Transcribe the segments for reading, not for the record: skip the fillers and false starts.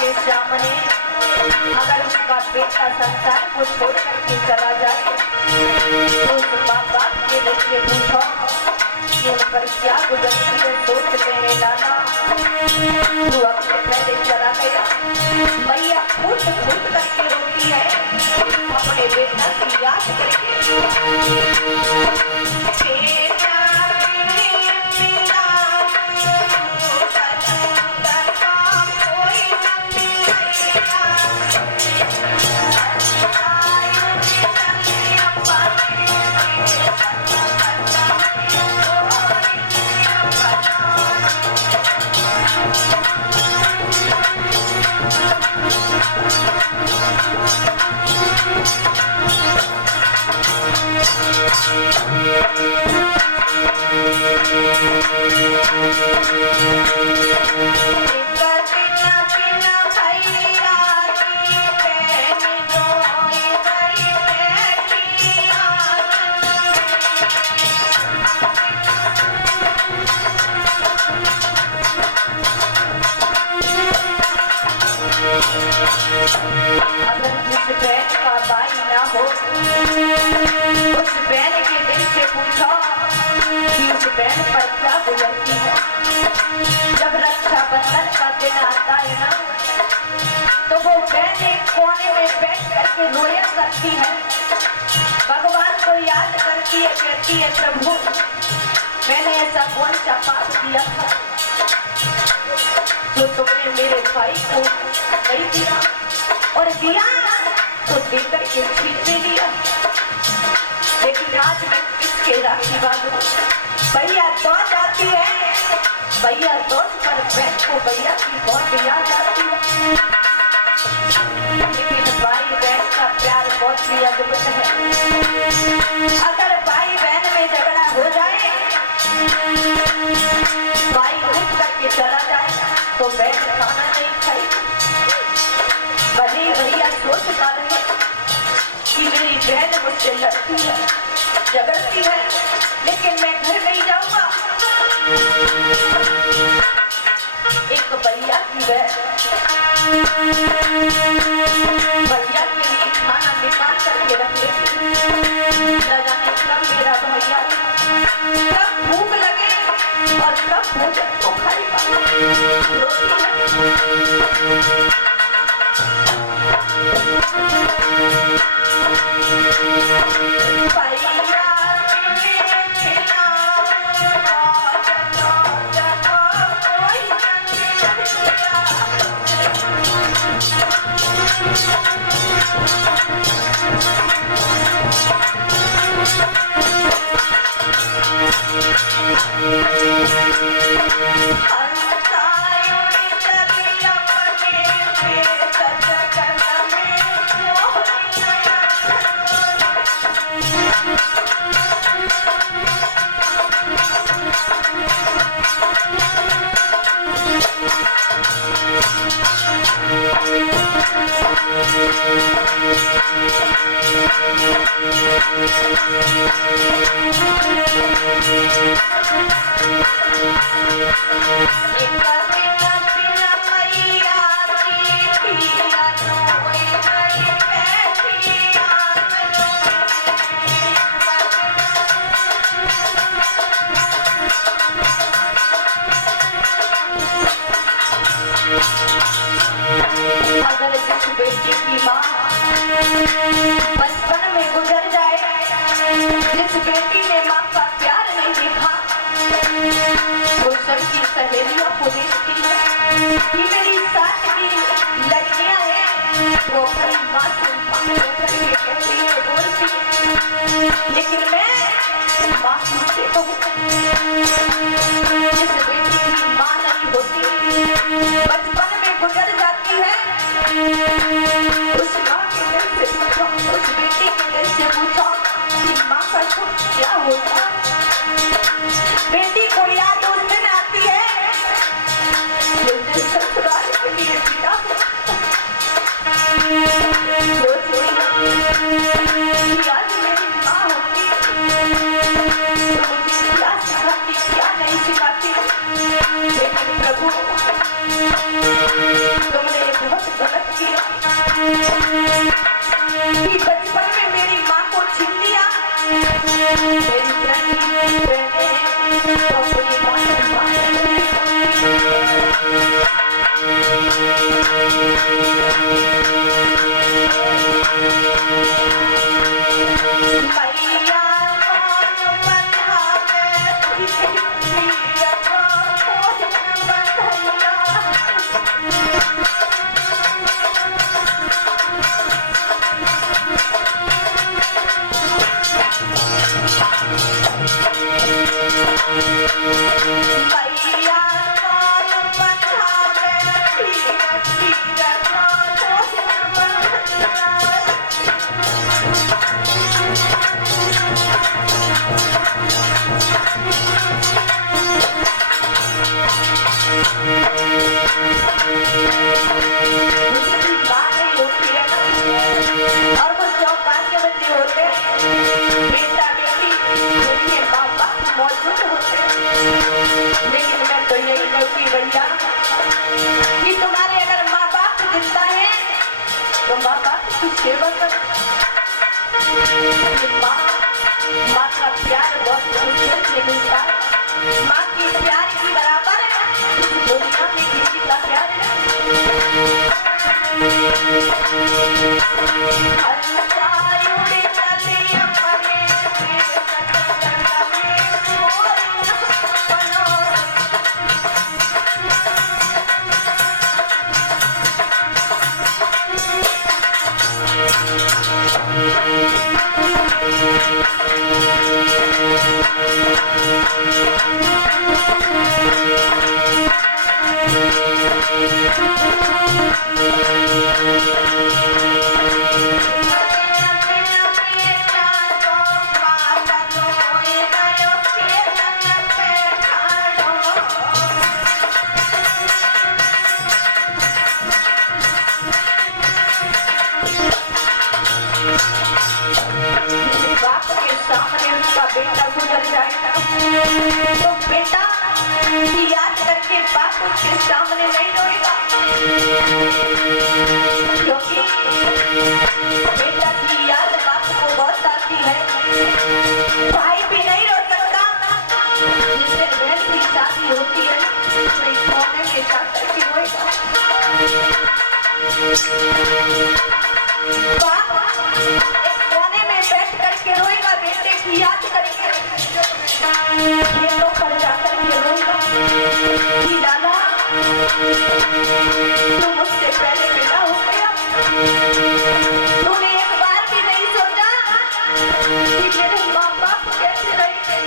के सामने अगर उसका बेटा संसार को छोड़ करके चला जाए तो उस माँ बाप के दिल से पूछो कि उन पर क्या गुजरती है। सोचते हैं नाना तू अपने पहले चला गया। मैया फूट फूट करके रोती है अपने बेटा की याद करके। अगर जिस बहन का भाई ना हो उस बहन के दिल से पूछो कि उस बहन पर क्या गुजरती है। जब रक्षाबंधन का दिन आता है ना तो वो बहन एक कोने में बैठ करके रोया करती है, भगवान को याद करती है, कहती है प्रभु मैंने ऐसा कौन सा पाप किया था जो तुमने मेरे भाई को नहीं दिया, और दिया तो देकर के छीन भी लिया। लेकिन आज मैं किसके राखी बांधूं। भैया तो जाती है, भैया तो पर बहन को भैया की बहुत याद आती है। लेकिन भाई बहन का प्यार बहुत ही अद्भुत है। अगर भाई बहन में झगड़ा हो जाए, भाई उठ करके चला जाए तो बहन खाना नहीं खाई। भले भैया सोचता रहे कि मेरी बहन मुझसे लड़ती है, झगड़ती है, लेकिन मैं घर नहीं जाऊंगा। एक भैया की बहन भैया के लिए खाना निकाल करके रख लेती। न जाने कब मेरा भैया कब भूख लगे और कब भोजन को खाएगा। अगर जिस बेटी की माँ बचपन में गुजर जाए, जिस बेटी ने माँ का प्यार नहीं देखा, वो सबकी सहेलियों को देखती है कि मेरी साथ की लड़कियां हैं, वो अपनी माँ से कहती है, बोलती है। लेकिन मैं माँ किससे कहूँ। जिस बेटी की माँ नहीं होती, बचपन में गुजर जाती है, उस माँ के दिल से पूछो, उस बेटी के दिल से पूछो कि माँ का सुख क्या होता। बेटी को याद उस दिन आती है जिस दिन ससुराल के लिए विदा आज मेरी माँ होती तो मुझे क्या सिखाती क्या नहीं सिखाती। लेकिन प्रभु तुमने एक गलत किया कि बचपन में मेरी माँ को छीन लिया। मेरी तो अपनी माँ सेवा कर। माँ का प्यार बहुत मुश्किल से मिलता है। माँ की प्यार की बराबर है दुनिया में किसी का प्यार है। बेटा गुजर जाएगा तो बेटा याद करके बाप उसके सामने नहीं रोएगा, क्योंकि बेटा की याद बाप को बहुत आती है। भाई भी नहीं रो सकता, जिससे बहन की शादी होती है तो इस कोने में जाकर के रोएगा। बाप एक कोने में बैठ करके रोएगा बेटे की याद करके, ये तो कर जाकर के रोएगा कि लाला तू मुझसे पहले विदा हो गया, तूने एक बार भी नहीं सोचा कि मेरे माँ बाप कैसे रहेंगे।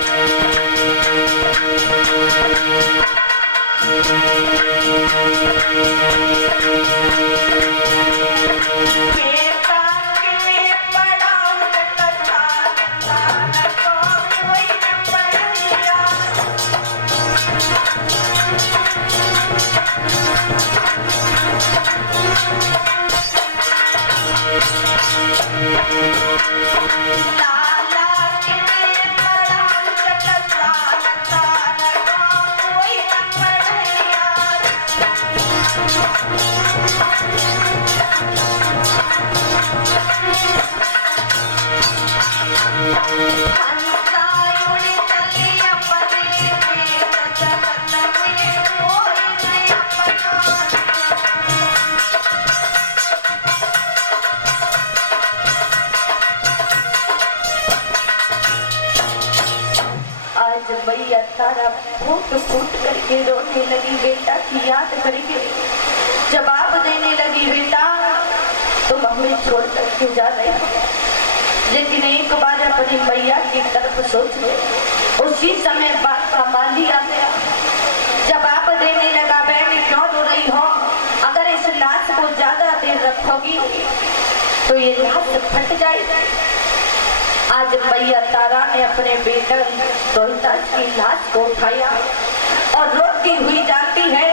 मैया तारा फूट फूट करके रोने लगी बेटा की याद करके, जवाब देने लगी बेटा तुम हमें छोड़ करके जा रहे हो, लेकिन एक बार अपनी मैया की तरफ सोच लो। उसी समय बाप का माली आ गया, जवाब देने लगा बेटी क्यों रो रही हो, अगर इस लाश को ज्यादा देर रखोगी तो ये लाश फट जाएगी। आज मैया तारा ने अपने बेटे रोहिदास की लाश को उठाया और रोती हुई जाती है।